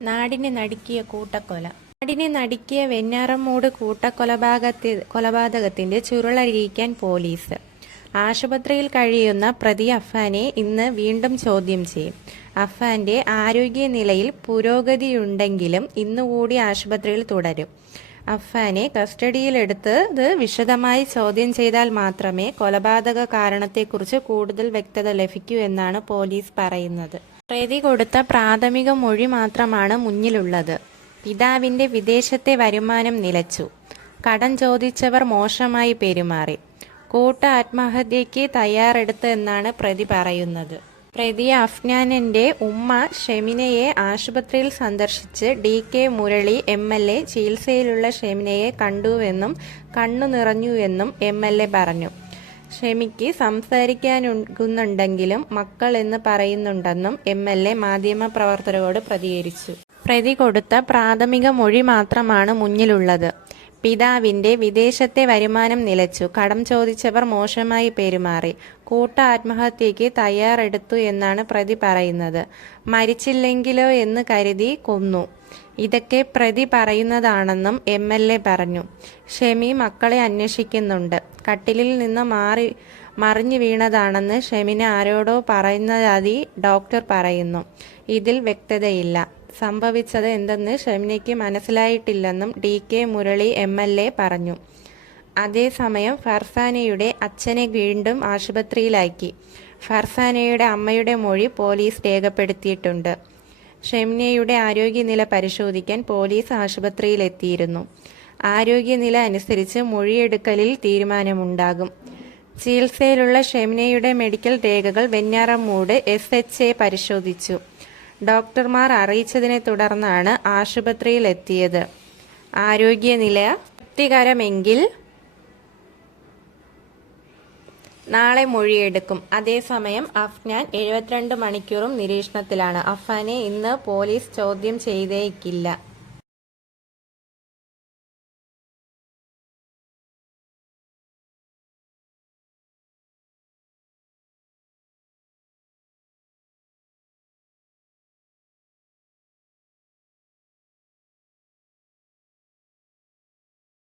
നാടിനെ നടുക്കിയ കൂട്ടക്കൊല. നാടിനെ നടുക്കിയ വെഞ്ഞാറമൂട് കൊലപാതകത്തിന്റെ ചുരുളഴിക്കാൻ പോലീസ്. ആശുപത്രിയിൽ കഴിയുന്ന പ്രതി അഫ്ഫാനെ ഇന്ന് വീണ്ടും ചോദ്യം ചെയ്യും. അഫ്ഫാന്റെ ആരോഗ്യനിലയിൽ പുരോഗതിയുണ്ടെങ്കിലും ഇന്നുകൂടി ആശുപത്രിയിൽ തുടരും. അഫ്ഫാനെ കസ്റ്റഡിയിലെടുത്തത് വിശദമായി ചോദ്യം ചെയ്താൽ മാത്രമേ കൊലപാതക കാരണത്തെക്കുറിച്ച് കൂടുതൽ വ്യക്തത ലഭിക്കൂ എന്നാണ് പോലീസ് പറയുന്നത്. പ്രതി കൊടുത്ത പ്രാഥമിക മൊഴി മാത്രമാണ് മുന്നിലുള്ളത്. പിതാവിന്റെ വിദേശത്തെ വരുമാനം നിലച്ചു. കടം ചോദിച്ചവർ മോശമായി പെരുമാറി. കൂട്ട ആത്മഹത്യയ്ക്ക് തയ്യാറെടുത്ത് എന്നാണ് പ്രതി പറയുന്നത്. പ്രതി അഫ്നാന്റെ ഉമ്മ ഷെമിനയെ ആശുപത്രിയിൽ സന്ദർശിച്ച് DK മുരളി MLA ചികിത്സയിലുള്ള ഷെമിനയെ കണ്ടുവെന്നും കണ്ണു നിറഞ്ഞുവെന്നും MLA പറഞ്ഞു. ഷെമിക്ക് സംസാരിക്കാനുണ്ടെങ്കിലും മക്കൾ എന്ന് പറയുന്നുണ്ടെന്നും MLA മാധ്യമപ്രവർത്തകരോട് പ്രതികരിച്ചു. പ്രതി കൊടുത്ത പ്രാഥമിക മൊഴി മാത്രമാണ് മുന്നിലുള്ളത്. പിതാവിന്റെ വിദേശത്തെ വരുമാനം നിലച്ചു. കടം ചോദിച്ചവർ മോശമായി പെരുമാറി. കൂട്ട ആത്മഹത്യയ്ക്ക് തയ്യാറെടുത്തു എന്നാണ് പ്രതി പറയുന്നത്. മരിച്ചില്ലെങ്കിലോ എന്ന് കരുതി കൊന്നു. ഇതൊക്കെ പ്രതി പറയുന്നതാണെന്നും MLA പറഞ്ഞു. ഷെമി മക്കളെ അന്വേഷിക്കുന്നുണ്ട്. കട്ടിലിൽ നിന്ന് മറിഞ്ഞു വീണതാണെന്ന് ഷെമിന ആരോടോ പറയുന്നതായി ഡോക്ടർ പറയുന്നു. ഇതിൽ വ്യക്തതയില്ല. സംഭവിച്ചത് എന്തെന്ന് ഷെമിനയ്ക്ക് മനസ്സിലായിട്ടില്ലെന്നും DK മുരളി MLA പറഞ്ഞു. അതേസമയം ഫർസാനയുടെ അച്ഛനെ വീണ്ടും ആശുപത്രിയിലാക്കി. ഫർസാനയുടെ അമ്മയുടെ മൊഴി പോലീസ് രേഖപ്പെടുത്തിയിട്ടുണ്ട്. ഷെമിനയുടെ ആരോഗ്യനില പരിശോധിക്കാൻ പോലീസ് ആശുപത്രിയിലെത്തിയിരുന്നു. ആരോഗ്യനില അനുസരിച്ച് മൊഴിയെടുക്കലിൽ തീരുമാനമുണ്ടാകും. ചികിത്സയിലുള്ള ഷെമിനയുടെ മെഡിക്കൽ രേഖകൾ വെഞ്ഞാറമൂട് SHA പരിശോധിച്ചു. ഡോക്ടർമാർ അറിയിച്ചതിനെ തുടർന്നാണ് ആശുപത്രിയിലെത്തിയത്. ആരോഗ്യനില തൃപ്തികരമെങ്കിൽ നാളെ മൊഴിയെടുക്കും. അതേസമയം അഫ്നാൻ 72 മണിക്കൂറും നിരീക്ഷണത്തിലാണ്. അഫ്ഫാനെ ഇന്ന് പോലീസ് ചോദ്യം ചെയ്തേക്കില്ല.